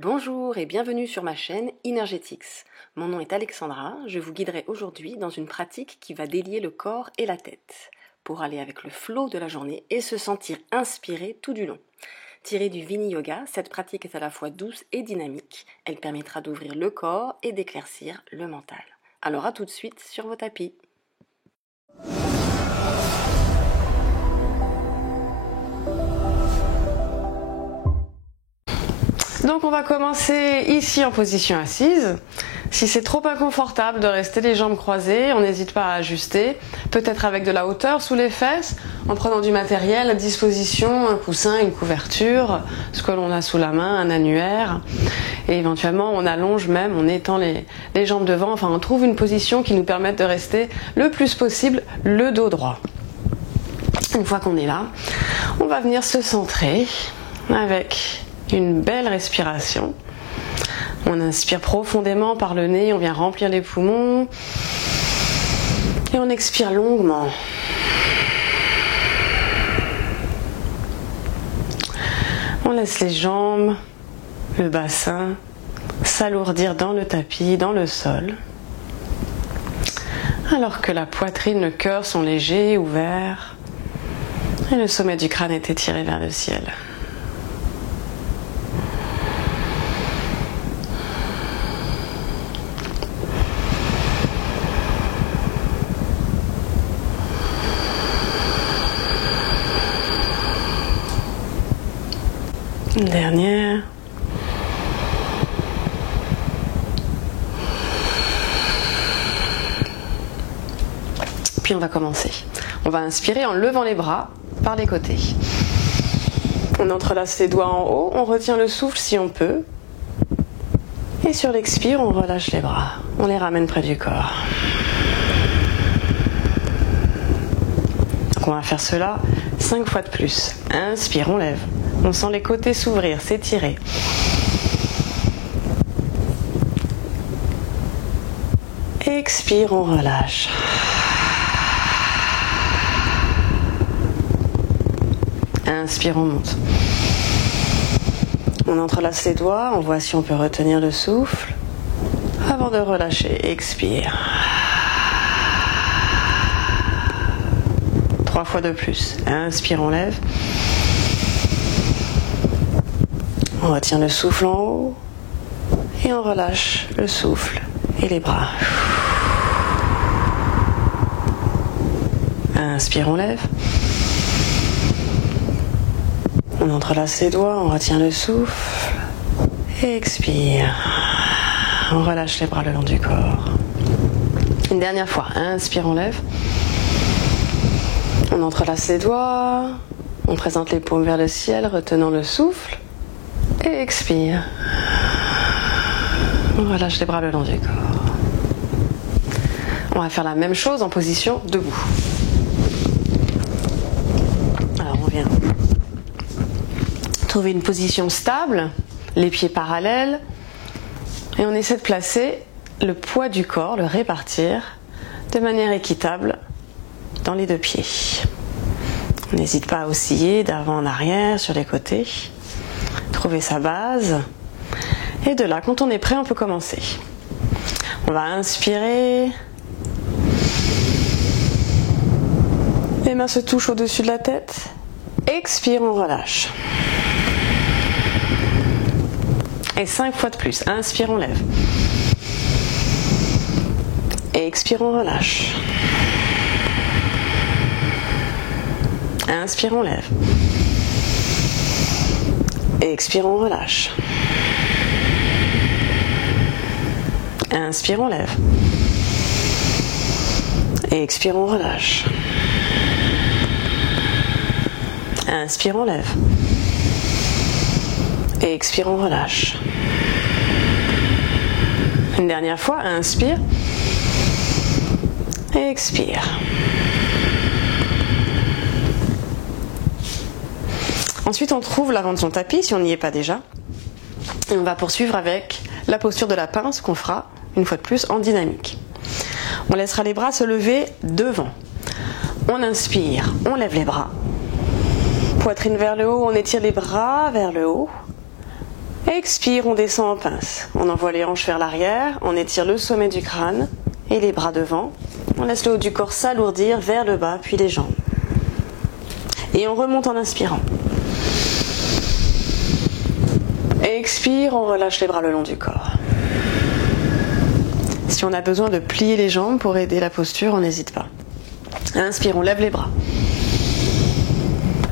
Bonjour et bienvenue sur ma chaîne Energetics. Mon nom est Alexandra, je vous guiderai aujourd'hui dans une pratique qui va délier le corps et la tête, pour aller avec le flow de la journée et se sentir inspiré tout du long. Tirée du Vini Yoga, cette pratique est à la fois douce et dynamique, elle permettra d'ouvrir le corps et d'éclaircir le mental. Alors à tout de suite sur vos tapis. Donc on va commencer ici en position assise. Si c'est trop inconfortable de rester les jambes croisées, on n'hésite pas à ajuster, peut-être avec de la hauteur sous les fesses, en prenant du matériel à disposition, un coussin, une couverture, ce que l'on a sous la main, un annulaire. Et éventuellement on allonge même, on étend les jambes devant, enfin on trouve une position qui nous permette de rester le plus possible le dos droit. Une fois qu'on est là, on va venir se centrer avec une belle respiration. On inspire profondément par le nez, on vient remplir les poumons et on expire longuement. On laisse les jambes, le bassin s'alourdir dans le tapis, dans le sol, alors que la poitrine, le cœur sont légers, ouverts et le sommet du crâne est étiré vers le ciel. Une dernière. Puis on va commencer. On va inspirer en levant les bras par les côtés. On entrelace les doigts en haut, on retient le souffle si on peut. Et sur l'expire, on relâche les bras. On les ramène près du corps. Donc on va faire cela 5 fois de plus. Inspire, on lève. On sent les côtés s'ouvrir, s'étirer. Expire, on relâche. Inspire, on monte. On entrelace les doigts, on voit si on peut retenir le souffle. Avant de relâcher, expire. 3 fois de plus. Inspire, on lève. On retient le souffle en haut et on relâche le souffle et les bras. Inspire, on lève. On entrelace les doigts, on retient le souffle et expire. On relâche les bras le long du corps. Une dernière fois, inspire, on lève. On entrelace les doigts, on présente les paumes vers le ciel, retenant le souffle. Et expire. On relâche les bras le long du corps. On va faire la même chose en position debout. Alors on vient trouver une position stable, les pieds parallèles, et on essaie de placer le poids du corps, le répartir de manière équitable dans les deux pieds. On n'hésite pas à osciller d'avant en arrière sur les côtés. Trouver sa base. Et de là, quand on est prêt, on peut commencer. On va inspirer. Les mains se touchent au-dessus de la tête. Expire, on relâche. Et 5 fois de plus. Inspire, on lève. Et expire, on relâche. Inspire, on lève. Et expire, on relâche. Inspire, on lève. Et expire, on relâche. Inspire, on lève. Et expire, on relâche. Une dernière fois, inspire. Et expire. Ensuite, on trouve l'avant de son tapis, si on n'y est pas déjà. Et on va poursuivre avec la posture de la pince qu'on fera, une fois de plus, en dynamique. On laissera les bras se lever devant. On inspire, on lève les bras. Poitrine vers le haut, on étire les bras vers le haut. Expire, on descend en pince. On envoie les hanches vers l'arrière, on étire le sommet du crâne et les bras devant. On laisse le haut du corps s'alourdir vers le bas, puis les jambes. Et on remonte en inspirant. Expire, on relâche les bras le long du corps. Si on a besoin de plier les jambes pour aider la posture, on n'hésite pas. Inspire, on lève les bras.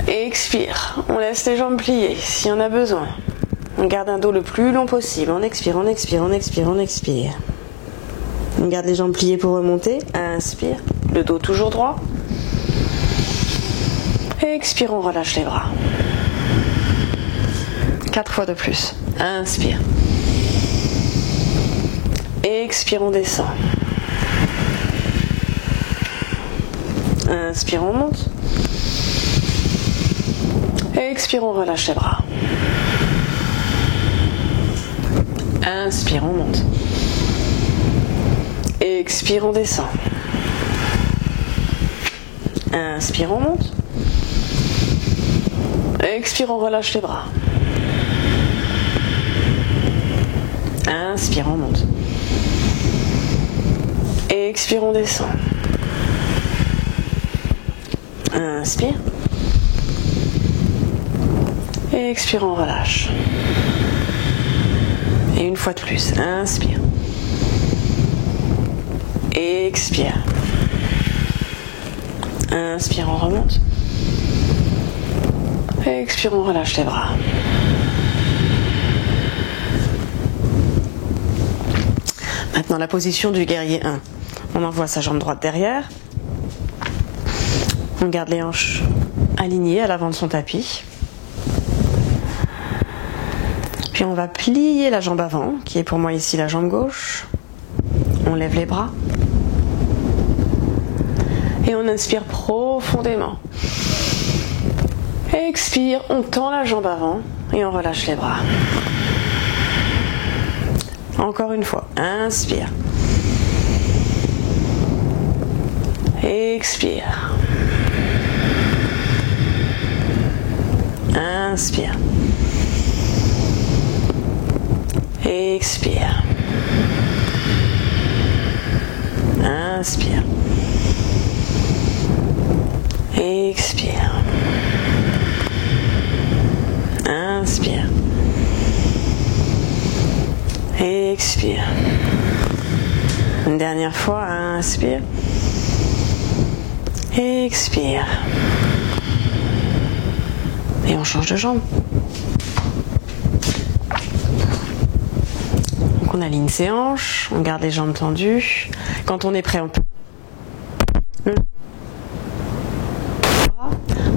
Expire, on laisse les jambes pliées si on a besoin. On garde un dos le plus long possible. On expire, on expire, on expire, on expire. On garde les jambes pliées pour remonter. Inspire, le dos toujours droit. Expire, on relâche les bras. 4 fois de plus. Inspire. Expire, on descend. Inspire, on monte. Expire, on relâche les bras. Inspire, on monte. Expire, on descend. Inspire, on monte. Expire, on relâche les bras. Inspire, on monte. Expire, on descend. Inspire. Expire, on relâche. Et une fois de plus, inspire. Expire. Inspire, on remonte. Expire, on relâche les bras. Maintenant, la position du guerrier 1. On envoie sa jambe droite derrière. On garde les hanches alignées à l'avant de son tapis. Puis on va plier la jambe avant, qui est pour moi ici la jambe gauche. On lève les bras. Et on inspire profondément. Expire, on tend la jambe avant et on relâche les bras. Encore une fois, inspire. Expire. Inspire. Expire. Inspire. Expire. Inspire. Expire. Une dernière fois, inspire. Expire. Et on change de jambe. Donc on aligne ses hanches, on garde les jambes tendues. Quand on est prêt,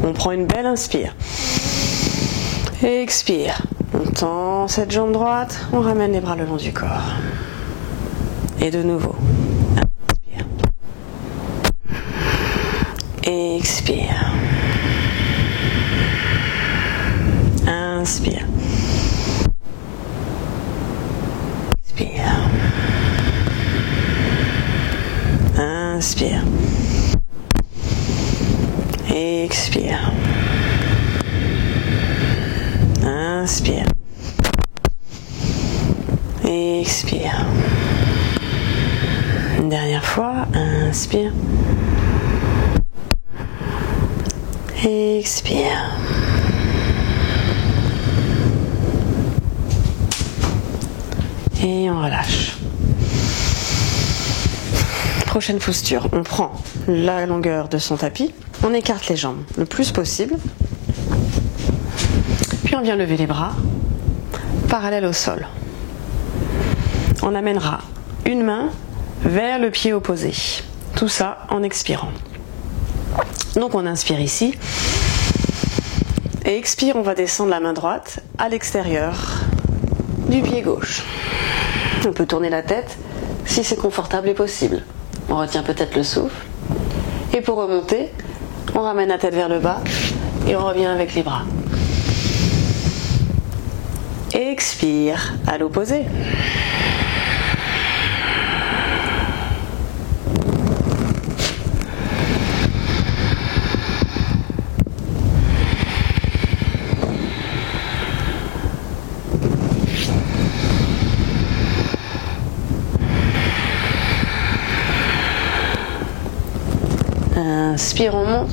on prend une belle inspire. Expire. On tend cette jambe droite, on ramène les bras le long du corps. Et de nouveau. Inspire. Expire. Inspire. Expire. Inspire. Expire. Inspire. Expire. Une dernière fois, inspire. Expire. Et on relâche. Prochaine posture, on prend la longueur de son tapis, on écarte les jambes le plus possible, puis on vient lever les bras parallèles au sol. On amènera une main vers le pied opposé, tout ça en expirant. Donc on inspire ici, et expire, on va descendre la main droite à l'extérieur du pied gauche. On peut tourner la tête si c'est confortable et possible. On retient peut-être le souffle. Et pour remonter, on ramène la tête vers le bas et on revient avec les bras. Expire à l'opposé. Inspire, on monte.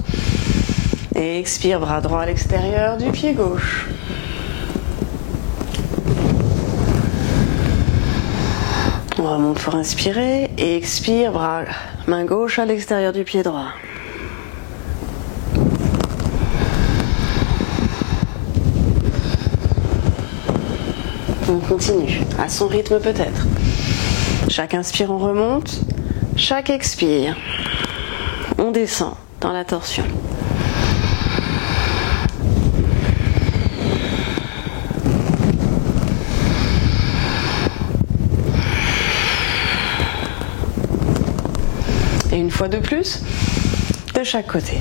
Et expire, bras droit à l'extérieur du pied gauche. On remonte pour inspirer. Et expire, main gauche à l'extérieur du pied droit. On continue, à son rythme peut-être. Chaque inspire, on remonte. Chaque expire, on descend dans la torsion. Et une fois de plus, de chaque côté.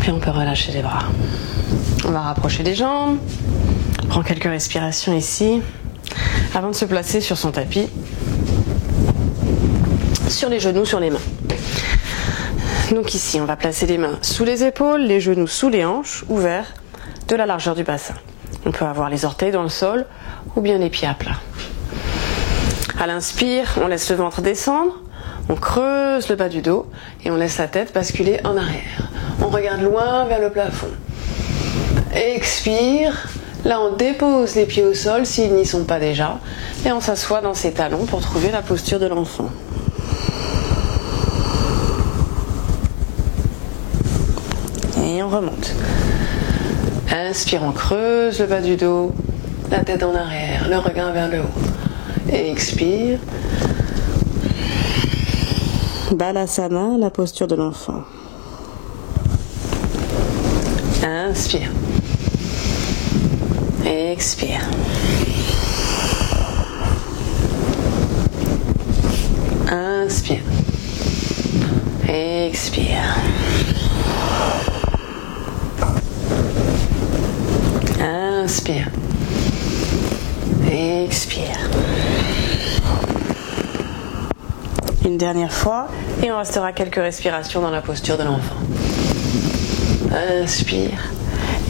Puis on peut relâcher les bras. On va rapprocher les jambes. On prend quelques respirations ici. Avant de se placer sur son tapis, sur les genoux, sur les mains. Donc ici, on va placer les mains sous les épaules, les genoux sous les hanches, ouverts de la largeur du bassin. On peut avoir les orteils dans le sol ou bien les pieds à plat. À l'inspire, on laisse le ventre descendre, on creuse le bas du dos et on laisse la tête basculer en arrière. On regarde loin vers le plafond. Expire. Là, on dépose les pieds au sol s'ils n'y sont pas déjà et on s'assoit dans ses talons pour trouver la posture de l'enfant. Et on remonte. Inspire, on creuse le bas du dos, la tête en arrière, le regard vers le haut. Et expire. Balasana, la posture de l'enfant. Inspire. Expire. Inspire. Expire. Inspire. Expire. Une dernière fois et on restera quelques respirations dans la posture de l'enfant. Inspire.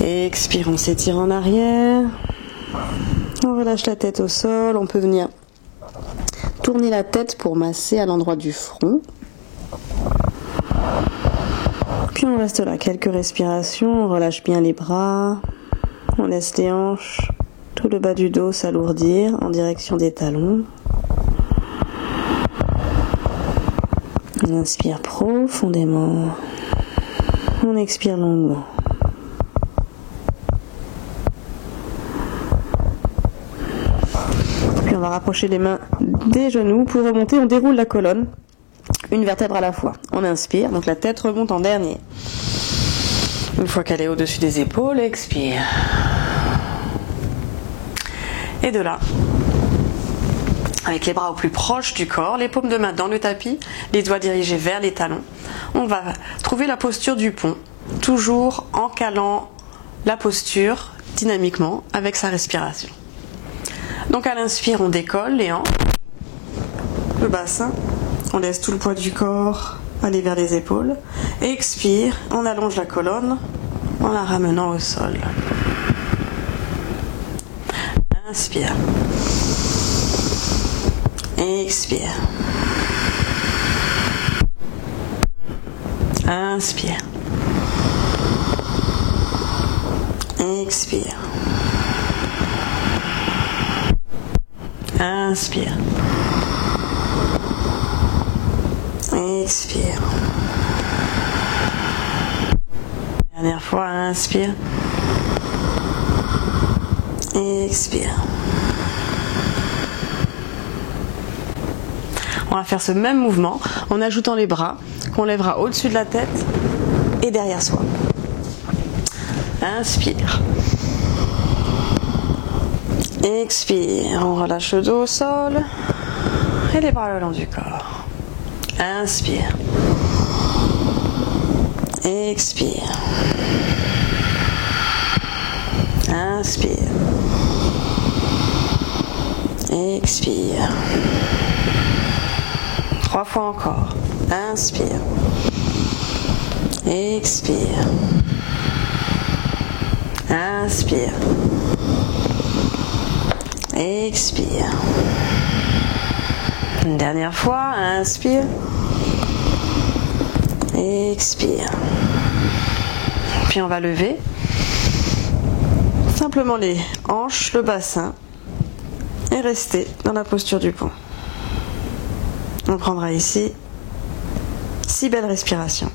Expire, on s'étire en arrière. On relâche la tête au sol. On peut venir tourner la tête pour masser à l'endroit du front. Puis on reste là, quelques respirations. On relâche bien les bras. On laisse les hanches, tout le bas du dos s'alourdir en direction des talons. On inspire profondément. On expire longuement. Puis on va rapprocher les mains des genoux. Pour remonter, on déroule la colonne, une vertèbre à la fois. On inspire, donc la tête remonte en dernier. Une fois qu'elle est au-dessus des épaules, expire. Et de là, avec les bras au plus proche du corps, les paumes de main dans le tapis, les doigts dirigés vers les talons, on va trouver la posture du pont, toujours en calant la posture dynamiquement avec sa respiration. Donc à l'inspire, on décolle les hanches, le bassin, on laisse tout le poids du corps aller vers les épaules. Expire, on allonge la colonne en la ramenant au sol. Inspire. Expire. Inspire. Expire. Inspire. Expire. Dernière fois, inspire. Expire. On va faire ce même mouvement en ajoutant les bras qu'on lèvera au-dessus de la tête et derrière soi. Inspire. Expire. On relâche le dos au sol et les bras le long du corps. Inspire. Expire. Inspire. Expire. 3 fois encore. Inspire. Expire. Inspire. Expire. Une dernière fois, inspire. Expire. Puis on va lever simplement les hanches, le bassin et rester dans la posture du pont. On prendra ici 6 belles respirations.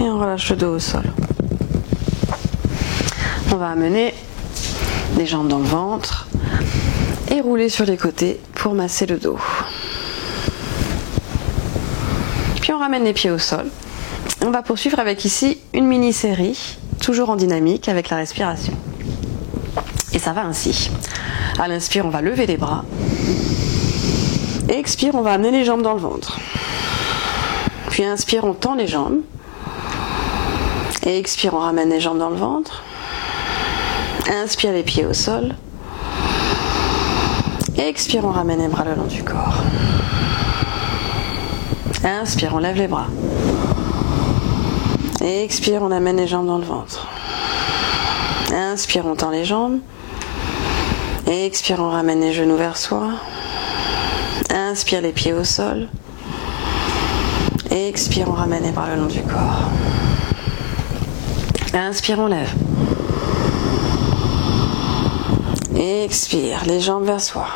Et on relâche le dos au sol. On va amener les jambes dans le ventre et rouler sur les côtés pour masser le dos. Puis on ramène les pieds au sol. On va poursuivre avec ici une mini-série, toujours en dynamique avec la respiration. Et ça va ainsi. À l'inspire, on va lever les bras. Et expire, on va amener les jambes dans le ventre. Puis inspire, on tend les jambes. Et expire, on ramène les jambes dans le ventre. Inspire, les pieds au sol. Et expire, on ramène les bras le long du corps. Inspire, on lève les bras. Et expire, on amène les jambes dans le ventre. Inspire, on tend les jambes. Et expire, on ramène les genoux vers soi. Inspire, les pieds au sol. Et expire, on ramène les bras le long du corps. Inspire, on lève. Expire, les jambes vers soi.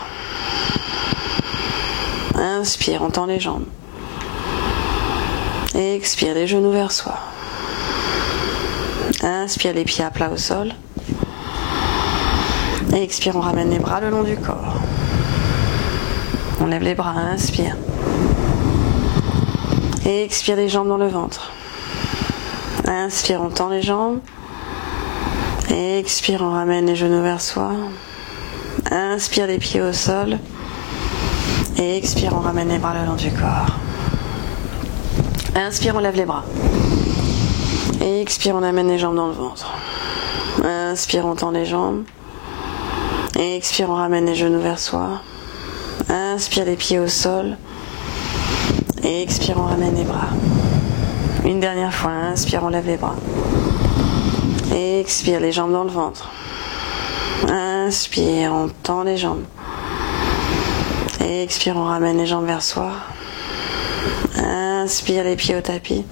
Inspire, on tend les jambes. Expire, les genoux vers soi. Inspire, les pieds à plat au sol. Expire, on ramène les bras le long du corps. On lève les bras, inspire. Expire, les jambes dans le ventre. Inspire, on tend les jambes. Expire, on ramène les genoux vers soi. Inspire, les pieds au sol. Expire, on ramène les bras le long du corps. Inspire, on lève les bras. Expire, on amène les jambes dans le ventre. Inspire, on tend les jambes. Expire, on ramène les genoux vers soi. Inspire, les pieds au sol. Expire, on ramène les bras. Une dernière fois, inspire, on lève les bras. Expire, les jambes dans le ventre. Inspire, on tend les jambes. Expire, on ramène les jambes vers soi. Inspire, les pieds au tapis.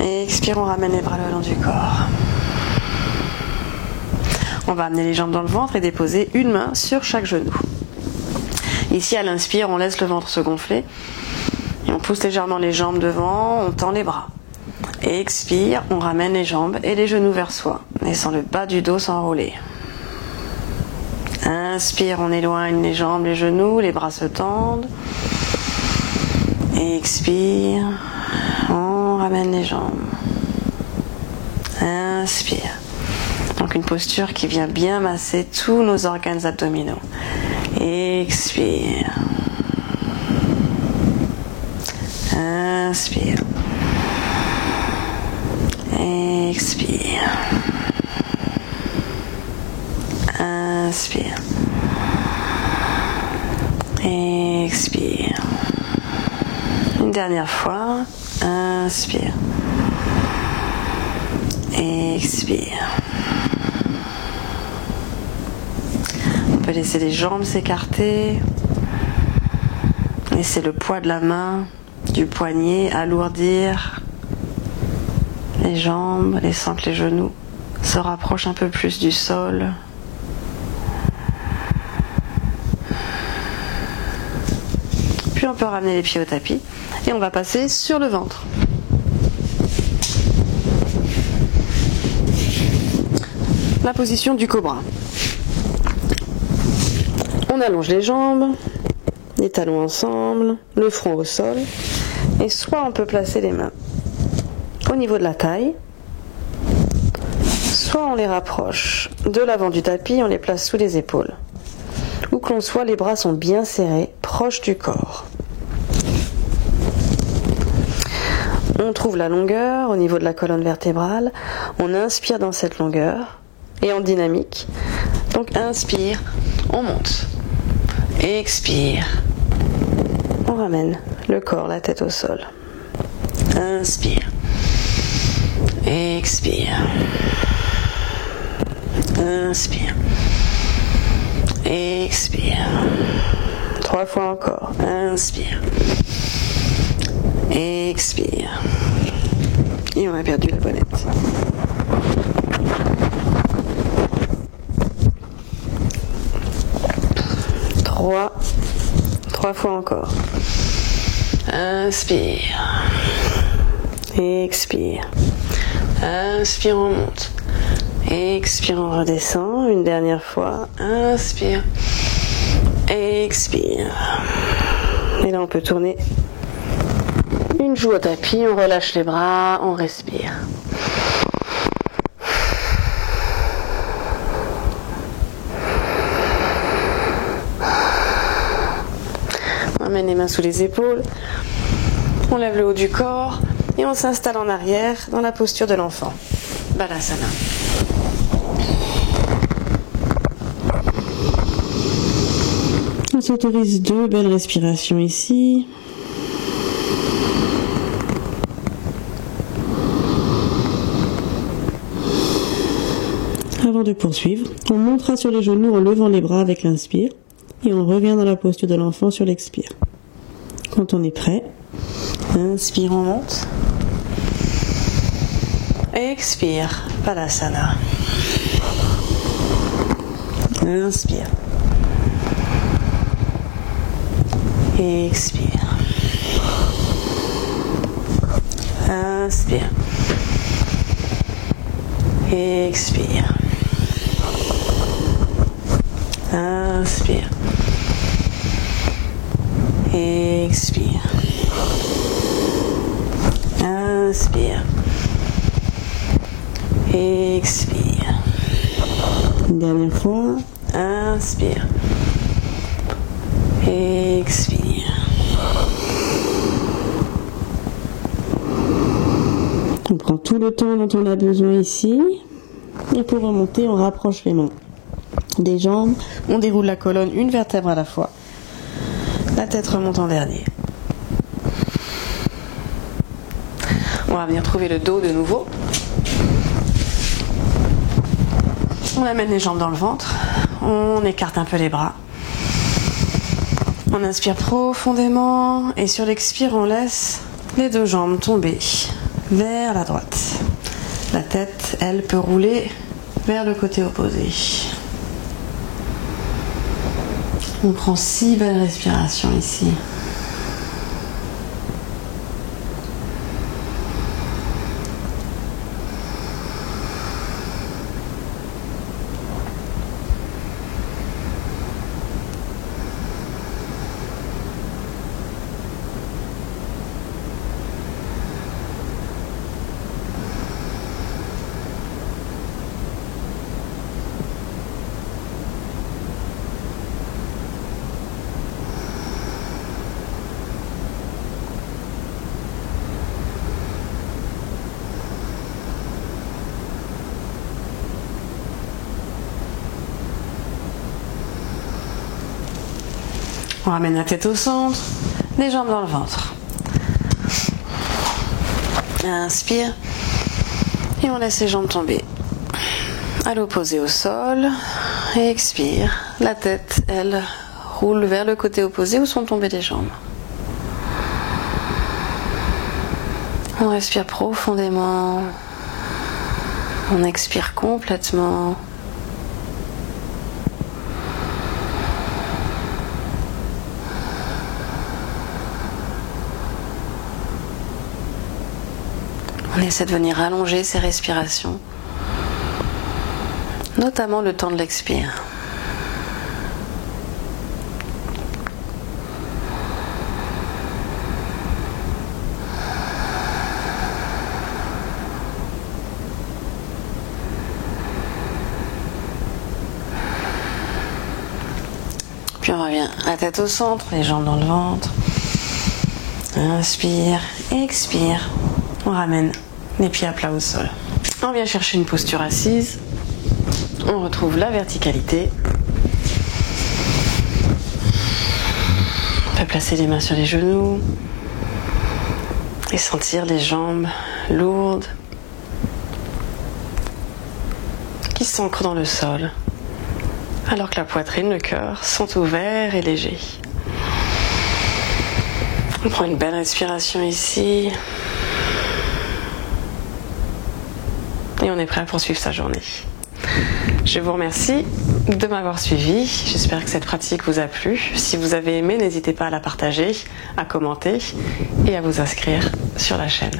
Expire, on ramène les bras le long du corps. On va amener les jambes dans le ventre et déposer une main sur chaque genou. Ici, à l'inspire, on laisse le ventre se gonfler. Et on pousse légèrement les jambes devant, on tend les bras. Expire, on ramène les jambes et les genoux vers soi, laissant le bas du dos s'enrouler. Inspire, on éloigne les jambes, les genoux, les bras se tendent. Expire, on ramène les jambes. Inspire. Donc une posture qui vient bien masser tous nos organes abdominaux. Expire. Inspire. Expire. Inspire. Expire. Une dernière fois. Inspire. Expire. On peut laisser les jambes s'écarter. Laisser le poids de la main, du poignet alourdir les jambes, laissant que les genoux se rapprochent un peu plus du sol. Puis on peut ramener les pieds au tapis et on va passer sur le ventre. La position du cobra. On allonge les jambes, les talons ensemble, le front au sol Et soit on peut placer les mains au niveau de la taille, soit on les rapproche de l'avant du tapis, on les place sous les épaules. Où que l'on soit, les bras sont bien serrés, proches du corps. On trouve la longueur au niveau de la colonne vertébrale, on inspire dans cette longueur et en dynamique. Donc inspire, on monte, expire, on ramène le corps, la tête au sol. Inspire, expire, inspire, expire. 3 fois encore, inspire, expire. Et on a perdu la bonnette. Trois fois encore. Inspire. Expire. Inspire, on monte. Expire, on redescend. Une dernière fois. Inspire. Expire. Et là, on peut tourner une joue au tapis. On relâche les bras. On respire. On amène les mains sous les épaules. On lève le haut du corps. Et on s'installe en arrière dans la posture de l'enfant. Balasana. On s'autorise 2 belles respirations ici. Avant de poursuivre, on montera sur les genoux en levant les bras avec l'inspire et on revient dans la posture de l'enfant sur l'expire. Quand on est prêt, inspire, on monte. Expire, Balasana. Inspire. Expire. Inspire. Expire. Inspire. Expire. Inspire. Expire. Une dernière fois. Inspire. Expire. On prend tout le temps dont on a besoin ici. Et pour remonter, on rapproche les mains des jambes. On déroule la colonne une vertèbre à la fois. La tête remonte en dernier. On va venir trouver le dos de nouveau. On amène les jambes dans le ventre. On écarte un peu les bras. On inspire profondément et sur l'expire, on laisse les 2 jambes tomber vers la droite. La tête, elle, peut rouler vers le côté opposé. On prend 6 belles respirations ici. On ramène la tête au centre, les jambes dans le ventre. Inspire et on laisse les jambes tomber à l'opposé au sol. Et expire. La tête, elle, roule vers le côté opposé où sont tombées les jambes. On respire profondément. On expire complètement. On essaie de venir allonger ces respirations, notamment le temps de l'expire. Puis on revient la tête au centre, les jambes dans le ventre. Inspire, expire. On ramène les pieds à plat au sol. On vient chercher une posture assise. On retrouve la verticalité. On peut placer les mains sur les genoux et sentir les jambes lourdes qui s'ancrent dans le sol, alors que la poitrine, le cœur sont ouverts et légers. On prend une belle respiration ici. Et on est prêt à poursuivre sa journée. Je vous remercie de m'avoir suivi. J'espère que cette pratique vous a plu. Si vous avez aimé, n'hésitez pas à la partager, à commenter et à vous inscrire sur la chaîne.